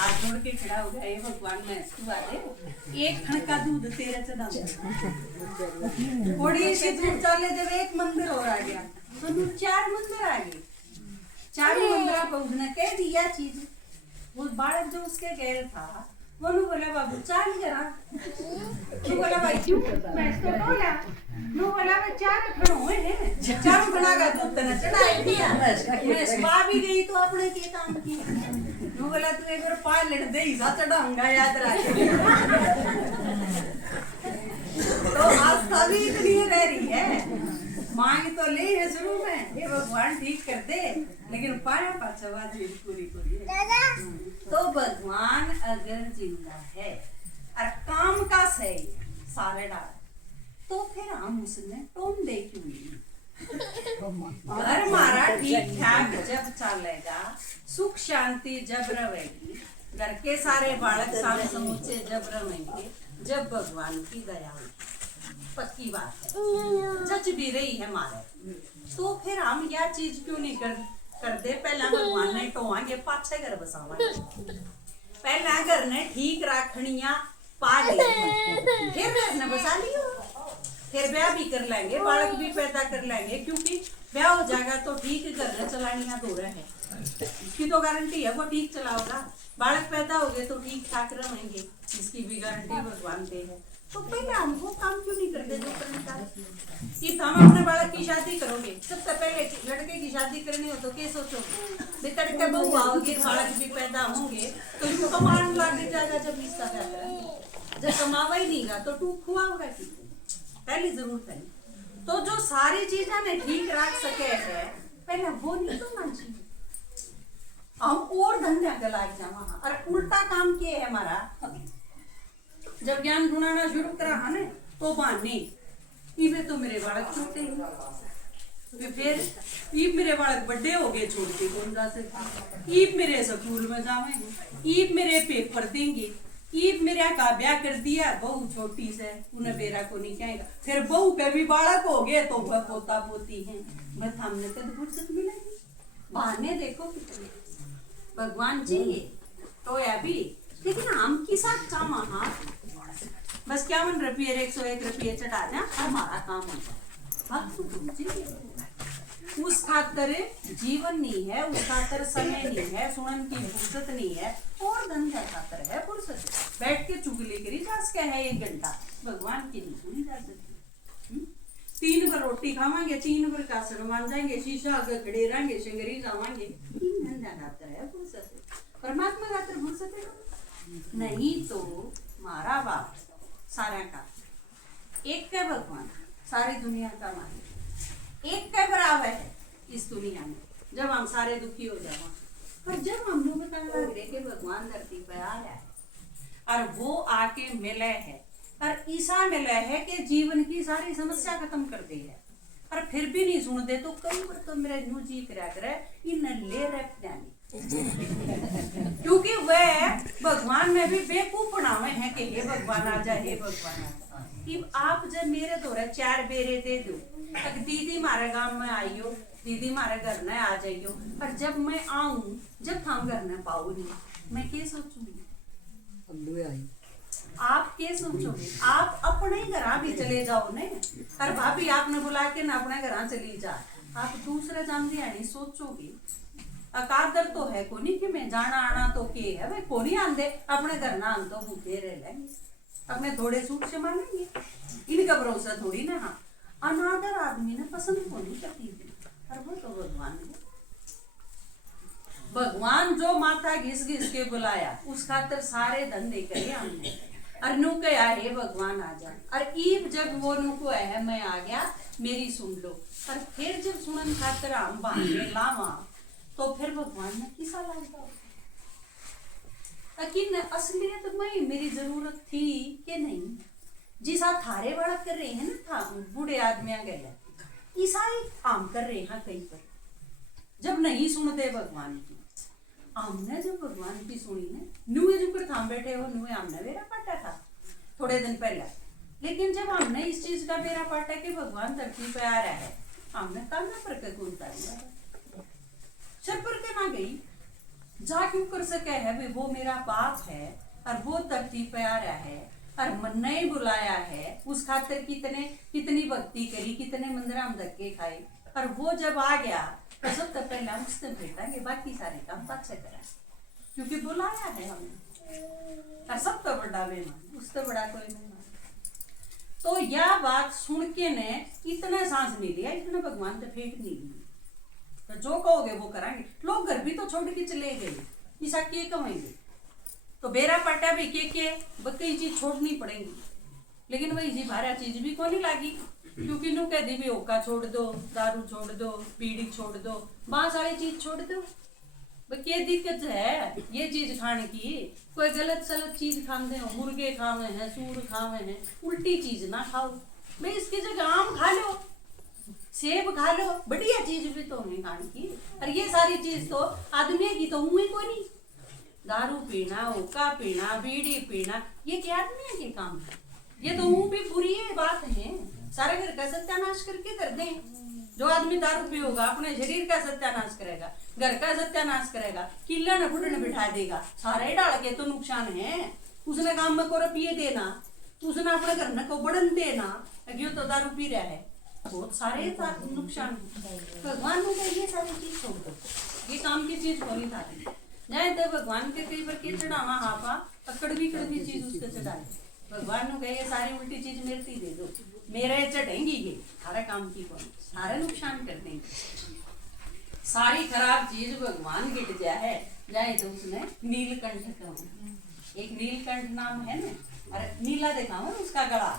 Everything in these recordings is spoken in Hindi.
हाथ जोड़ के खड़ा हो गया, हे भगवान मैं इसको दे एक खण का दूध तेरे चढ़ा थोड़ी सी दूर चले जब एक मंदिर और आ गया तो 4 मंदिर आ गए। 4 मंदिर पर उसने कह दिया चीज। वो बालक जो उसके गैर था वो बोला बाबू चाल करा। तू बोला भाई क्यों मैं तो बोला नो बोला मैं 4 खड़ो है 4 बना का दूध तना चढ़ाई दिया मैं स्पा भी गई तो अपने के काम की। नो बोला तू एक बार पार लड़ दे ही चढ़ाऊंगा याद रख। तो आस्था भी इतनी रह रही है, मांग तो ले है शुरू में ये भगवान ठीक कर दे, लेकिन पाया पाछा बात पूरी पूरी है। तो भगवान अगर जिंदा है और काम का सही सारे डाल तो फिर हम उसने टोन दे क्यों नहीं। घर हमारा ठीक ठाक जब चलेगा, सुख शांति जब रहेगी, घर के सारे बालक सारे समूचे जब रहेंगे, जब भगवान की दया होगी, पक्की बात है जच भी रही है हमारे, तो फिर हम यह चीज क्यों नहीं कर दे। पहला भगवान ने टोवांगे पाछे घर बसावांगे, पहला घर ने ठीक राखनिया पा ली फिर घर ने बसा लियो, फिर ब्याह भी कर लेंगे, बालक भी पैदा कर लेंगे, क्योंकि ब्याह हो जाएगा तो ठीक घर ने चलानिया दो रहे इसकी तो गारंटी है वो ठीक चलाओगा। बालक पैदा हो गए तो ठीक ठाक रहेंगे, इसकी भी गारंटी भगवान दे है। तो पहले हम वो काम क्यों नहीं करते जो करने का। कि हम अपने बालक की शादी करोगे, सबसे पहले लड़के की शादी करनी हो तो क्या सोचोगे, तड़के बहू आओगे बालक भी पैदा होंगे तो तू कमान लाने जाएगा, जब इसका क्या करेंगे, जब कमावा ही नहीं गा तो तू खुआओगा कि पहली जरूरत है। तो जो सारी चीजें ने ठीक रख सके है पहले वो नहीं करना चाहिए, हम और धंधा के लाग जावा और उल्टा काम किए है हमारा। जब ज्ञान ढूंढना शुरू करा है ना तो बहाने इवे तो मेरे बालक छोटे हैं, फिर ईब मेरे बालक बड़े हो गए छोड़ के कौन जा सकते, ईब मेरे स्कूल में जावेंगे, ईब मेरे पेपर देंगे, ईब मेरे का ब्याह कर दिया बहू छोटी से उन्हें बेरा को नहीं कहेगा, फिर बहू के भी बालक हो गए तो वह पोता पोती है, मैं थामने कद फुर्सत मिलेगी। बहाने देखो कितने भगवान चाहिए तो अभी, लेकिन हम की साथ काम हाथ बस 51 रुपये 101 रुपये चढ़ा दें हमारा काम होता उस खातर जीवन नहीं है, उस खातर समय नहीं है, सुनन की फुर्सत नहीं है, और धंधा खातर है फुर्सत, बैठ के चुगली करी जा सके है 1 घंटा, भगवान की नहीं सुनी जा सकती। 3 बार रोटी खावांगे, 3 बार कासन मान जाएंगे, शीशा आगे खड़े रहेंगे, शंगरी जावांगे, धंधा खातर है फुर्सत, परमात्मा खातर फुर्सत है नहीं। तो मारा बाप सारा का एक का भगवान सारी दुनिया का मालिक एक का बराबर है इस दुनिया में। जब हम सारे दुखी हो जाए, पर जब हमने बताने लग रहे कि भगवान धरती पर आ रहा है और वो आके मिले है और ऐसा मिले है कि जीवन की सारी समस्या खत्म कर दी है, और फिर भी नहीं सुन दे तो कई बार तो मेरा न्यू जी करा करे इन ले रख क्योंकि वह भगवान में भी बेवकूफ बनावे हैं कि ये भगवान आ जाए, हे भगवान आ जाए। कि आप जब मेरे द्वारा 4 बेरे दे दो, तक दीदी हमारे गांव में आइयो, दीदी हमारे घर में आ जाइयो, पर जब मैं आऊं जब हम घर में पाऊ नहीं, मैं क्या सोचूंगी, आप क्या सोचोगे, आप अपने ही घर भी चले जाओ ने, और भाभी आपने बुला के ना अपने घर चली जा, आप दूसरे जानते नहीं सोचोगे। अकादर तो है को नहीं कि मैं जाना आना तो के है भाई को नहीं आंदे, अपने घर ना आन तो भूखे रह लेंगे, अपने थोड़े सूट से मानेंगे, इनका भरोसा थोड़ी ना। हाँ अनादर आदमी ने पसंद को नहीं करती थी, और वो तो भगवान ने, भगवान जो माथा घिस घिस के बुलाया उस खातर सारे धंधे करे हमने, और नु कहा है भगवान आ जा, और ईब जब वो नु को है मैं आ गया मेरी सुन लो, और फिर जब सुनन खातर हम बहाने लावा तो फिर भगवान ने किसा लगता, लेकिन असलियत में मेरी जरूरत थी कि नहीं, जिसा थारे बड़ा कर रहे हैं ना था बूढ़े आदमिया गए ईसाई आम कर रहे हैं कहीं पर, जब नहीं सुनते भगवान की, हमने जब भगवान की सुनी ने नुए जो पर थाम बैठे हो नुए हमने बेरा पाटा था थोड़े दिन पहले, लेकिन जब हमने इस चीज का बेरा पाटा कि भगवान धरती पे आ रहा है, हमने काना पर कूदता सर पर के ना गई जा क्यों कर सके है भाई, वो मेरा बाप है और वो धरती पे आ रहा है और मन ने बुलाया है, उस खातिर कितनी भक्ति करी, कितने मंदिर हम धक्के खाए, और वो जब आ गया तो सबसे पहले हम उससे भेटांगे, बाकी सारे काम पाछे करें, क्योंकि बुलाया है हमने। और सब तो बड़ा बेमान, उससे बड़ा कोई नहीं। तो यह बात सुन के ने इतना सांस नहीं लिया, इतना भगवान से फेंक नहीं ली। तो जो कहोगे वो कराएंगे। लोग घर भी तो छोड़ के चले गए, ऐसा के कमाएंगे? तो बेरा पटा भी के कई चीज छोड़नी पड़ेगी, लेकिन वही जी भारा चीज भी को नहीं लागी, क्योंकि नु कह दी भी ओका छोड़ दो, दारू छोड़ दो, बीड़ी छोड़ दो, बांस वाली चीज छोड़ दो। क्या दिक्कत है ये चीज खाने की? कोई गलत सलत चीज खाते हो, मुर्गे खावे हैं, सूर खावे हैं, उल्टी चीज ना खाओ भाई। इसकी जगह आम खा लो, सेब खा लो, बढ़िया चीज भी तो नहीं खाने की। और ये सारी चीज तो आदमी की तो मुंह ही कोई नहीं। दारू पीना, ओका पीना, बीड़ी पीना, ये क्या आदमी के काम है? ये तो मुंह भी बुरी है बात है। सारे घर का सत्यानाश करके कर दे। जो आदमी दारू पियोगा अपने शरीर का सत्यानाश करेगा, घर का सत्यानाश करेगा, किला न फुटने बिठा देगा, सारे डाल के तो नुकसान है। उसने काम में को रुपये देना, उसने अपने घर न को बढ़न देना, क्यों तो दारू पी रहा है, बहुत सारे नुकसान। भगवान ने ये सारी चीज छोड़ दो, ये काम की चीज को नहीं था जाए तो भगवान के कई बार के चढ़ावा हाफा कड़वी चीज उसके चढ़ाए। भगवान ने ये सारी उल्टी चीज मेरे दे दो, मेरे चढ़ेंगी ये सारे काम की कौन, सारे नुकसान कर देंगे। सारी खराब चीज भगवान गिट जाए जाए तो उसने नीलकंठ का, एक नीलकंठ नाम है ना, अरे नीला देखा हो उसका गला,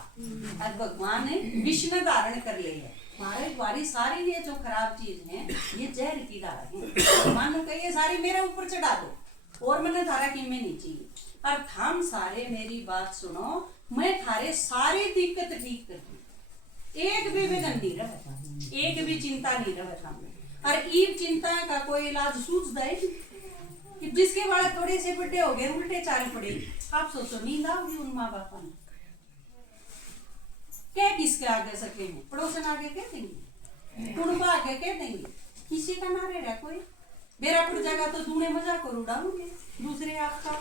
और भगवान ने विष्णु धारण कर ले है। हमारे द्वारी सारी ये जो खराब चीज है ये जहर की धारा है। भगवान ने कही ये सारी मेरे ऊपर चढ़ा दो और मैंने धारा की में नहीं चाहिए, और हम सारे मेरी बात सुनो, मैं थारे सारी दिक्कत ठीक कर दूं, एक भी विघन नहीं रहे, एक भी चिंता नहीं रहे सामने। और ईव चिंता का कोई इलाज सूझता है कि जिसके बाद थोड़े से बड़े हो गए उल्टे चाल पड़े। आप सोचो नींद आओगी उन माँ बाप ने, क्या किसके आगे सके हैं? पड़ोसन आगे कह देंगे, कुड़बा आगे कह देंगे, किसी का ना रहेगा कोई। मेरा पड़ जाएगा तो तूने मजाक और उड़ाओगे दूसरे आपका,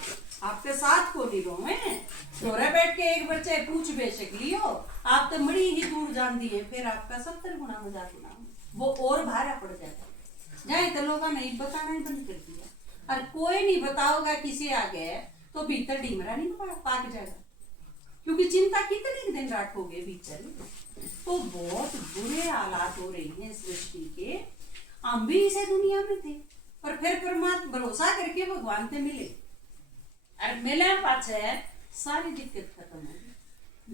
आपके साथ को नहीं रहो हैं। दोहरे बैठ के एक बच्चे पूछ बेचक लियो, आप तो मड़ी ही दूर जान दिए, फिर आपका 70 गुना मजाक उड़ाओ, वो और भारा पड़ जाता है। जाए तो लोगों ने बताना ही बंद कर दिया, और कोई नहीं बताओगा किसी आगे तो भीतर डीमरा नहीं पाक जाएगा, क्योंकि चिंता कितने दिन रखोगे भीतर। तो बहुत बुरे हालात हो रहे हैं सृष्टि के। हम भी इसे दुनिया में थे, पर फिर परमात्मा भरोसा करके भगवान से मिले, और मिले पाछे सारी दिक्कत खत्म हो।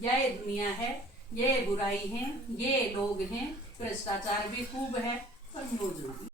ये दुनिया है, ये बुराई है, ये लोग हैं, भ्रष्टाचार भी खूब है, पर मौज होगी।